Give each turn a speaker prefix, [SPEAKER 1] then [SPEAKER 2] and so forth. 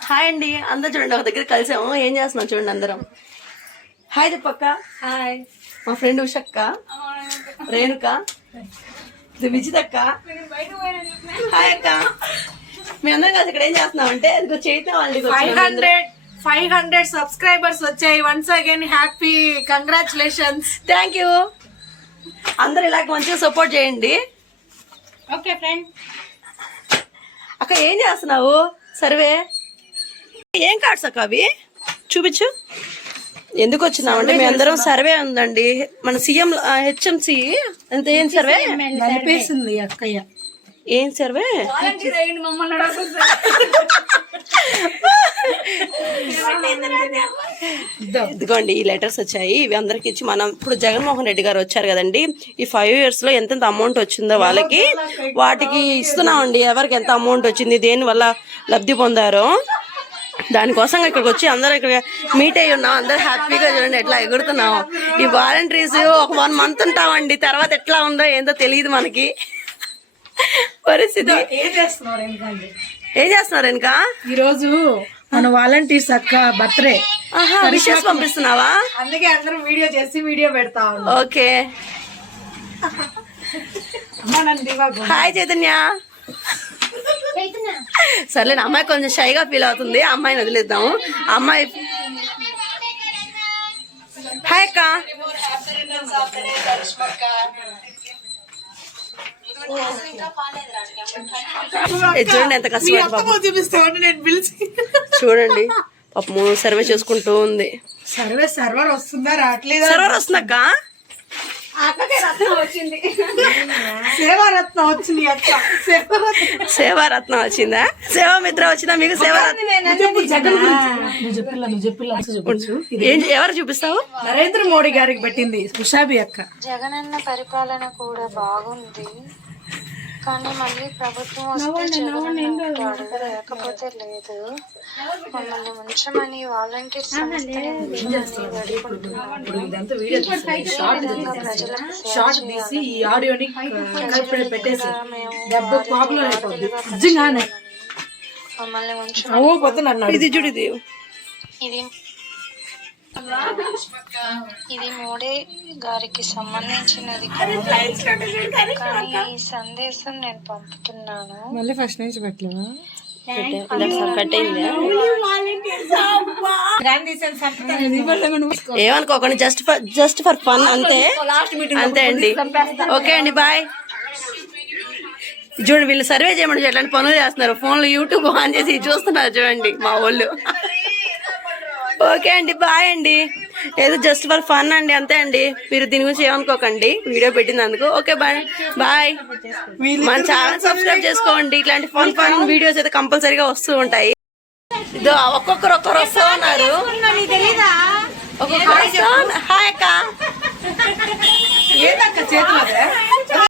[SPEAKER 1] Hi అండి, అందరూ చూడండి ఒక దగ్గర కలిసాము. ఏం చేస్తున్నాం చూడండి అందరం. హాయ్ చెప్పక్క.
[SPEAKER 2] హాయ్.
[SPEAKER 1] మా ఫ్రెండ్ ఉషక్క, రేణుక, విజితక్క. హాయ్ అక్క. మీ అందరం కలిసి ఇక్కడ ఏం చేస్తున్నాం అంటే చైతన్య వాళ్ళకి
[SPEAKER 2] 500 సబ్స్క్రైబర్స్ వచ్చాయి. Once again happy congratulations.
[SPEAKER 1] Thank you. అందరు ఇలాగ మంచిగా సపోర్ట్ చేయండి.
[SPEAKER 2] Okay friend.
[SPEAKER 1] అక్క ఏం చేస్తున్నావు? సర్వే ఏం కార్డ్స్ అక్క అవి? చూపించు. ఎందుకు వచ్చినామంటే మీ అందరం సర్వే ఉందండి. మన సీఎం హెచ్ఎంసి అంత ఏం సర్వే
[SPEAKER 2] నడిపేసింది అక్కయ్య.
[SPEAKER 1] ఏం సర్వే? ఇదిగోండి ఈ లెటర్స్ వచ్చాయి. ఇవి అందరికి ఇచ్చి మనం ఇప్పుడు జగన్మోహన్ రెడ్డి గారు వచ్చారు కదండి. ఈ 5 years లో ఎంతెంత అమౌంట్ వచ్చిందో వాళ్ళకి వాటికి ఇస్తున్నామండి. ఎవరికి ఎంత అమౌంట్ వచ్చింది, దేని వల్ల లబ్ధి పొందారో దానికోసం ఇక్కడికి వచ్చి అందరూ ఇక్కడ మీట్ అయ్యి ఉన్నాం. అందరూ హ్యాపీగా చూడండి ఎట్లా ఎగురుతున్నాం. ఈ వాలంటీర్స్ ఒక 1 month ఉంటామండి. తర్వాత ఎట్లా ఉందో ఏందో తెలియదు మనకి పరిస్థితి.
[SPEAKER 2] ఏం
[SPEAKER 1] చేస్తున్నారు ఇంకా?
[SPEAKER 2] ఈ రోజు మన వాలంటీర్స్ అక్క బర్త్డే.
[SPEAKER 1] విషెస్ పంపిస్తున్నావా?
[SPEAKER 2] అందుకే అందరం వీడియో చేసి వీడియో పెడతా.
[SPEAKER 1] ఓకే. హాయ్ చైతన్య. సర్లే, అమ్మాయి కొంచెం షైగా ఫీల్ అవుతుంది. అమ్మాయిని వదిలేద్దాము. అమ్మాయి హాయ్ అక్క. చూడండి ఎంత కష్టపడి చూడండి పాపము సర్వే చేసుకుంటూ ఉంది.
[SPEAKER 2] సర్వర్ వస్తుందా రావట్లేదు?
[SPEAKER 1] సర్వర్ వస్తుందక్క.
[SPEAKER 2] సేవారత్నం వచ్చింది అక్క.
[SPEAKER 1] సేవారత్నం వచ్చిందా? సేవామిత్ర వచ్చిందా మీకు? ఎవరు చూపిస్తావు?
[SPEAKER 2] నరేంద్ర మోడీ గారికి పెట్టింది ఉషాబి అక్క.
[SPEAKER 3] జగనన్న పరిపాలన కూడా బాగుంది, కానీ మళ్ళీ ప్రభుత్వం వస్తే జగన్ ఉంటాడు, లేకపోతే లేదు. మమ్మల్ని ఉంచమని వాలంటీర్ సంస్థని మమ్మల్ని ఉంచమని.
[SPEAKER 1] ఇది చూడు,
[SPEAKER 3] ఇది మోడీ గారికి సంబంధించినది కానీ ఈ సందేశం నేను పంపుతున్నాను.
[SPEAKER 2] మళ్ళీ ఫస్ట్ నుంచి పెట్టలేదా?
[SPEAKER 1] ఏమనుకోకండి, జస్ట్ ఫర్ ఫన్ అంతే. అంతే అండి. ఓకే అండి, బాయ్. చూడండి వీళ్ళు సర్వే చేయమని ఎట్లాంటి పనులు చేస్తున్నారు. ఫోన్లో యూట్యూబ్ ఆన్ చేసి చూస్తున్నారు చూడండి మా వాళ్ళు. ఓకే అండి, బాయ్ అండి. ఏదో జస్ట్ ఫర్ ఫన్ అండి, అంతే అండి. మీరు దీని గురించి ఏమనుకోకండి వీడియో పెట్టినందుకు. Okay bye bye. మన ఛానల్ సబ్స్క్రైబ్ చేసుకోండి. ఇట్లాంటి ఫన్ వీడియోస్ అయితే కంపల్సరీగా వస్తూ ఉంటాయి. ఇదో ఒక్కొక్కరు వస్తూ ఉన్నారు. హాయ్ అక్క.
[SPEAKER 2] ఏదక్క చేతులు